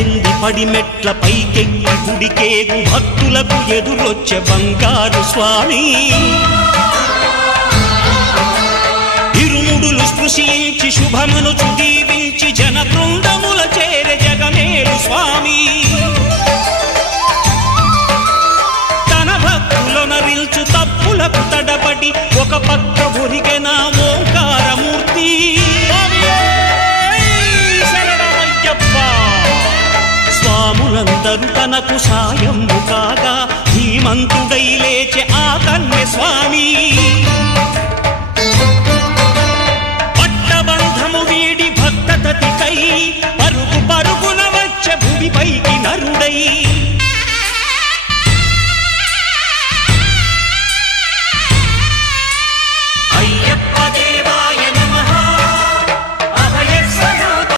పద్దెంది పడిమెట్ల పైకెక్కి గుడికేగు భక్తులకు ఎదురొచ్చే బంగారు స్వామి ఇరుముడులు స్పృశించి శుభమనుచు దీవించి జన బృందముల చేరే జగమేలు స్వామి తన భక్తులొనరిల్చు తప్పులకు తడబడి ఒక పక్క ఒరిగెన ఓంకారమూర్తి స్వాములందరూ తనకు సాయము కాగా ధీమంతుడై లేచె ఆ కన్య స్వామి పట్టబంధము వీడి భక్తతతికై పరుగు పరుగున వచ్చే భూమిపైకి నరుడై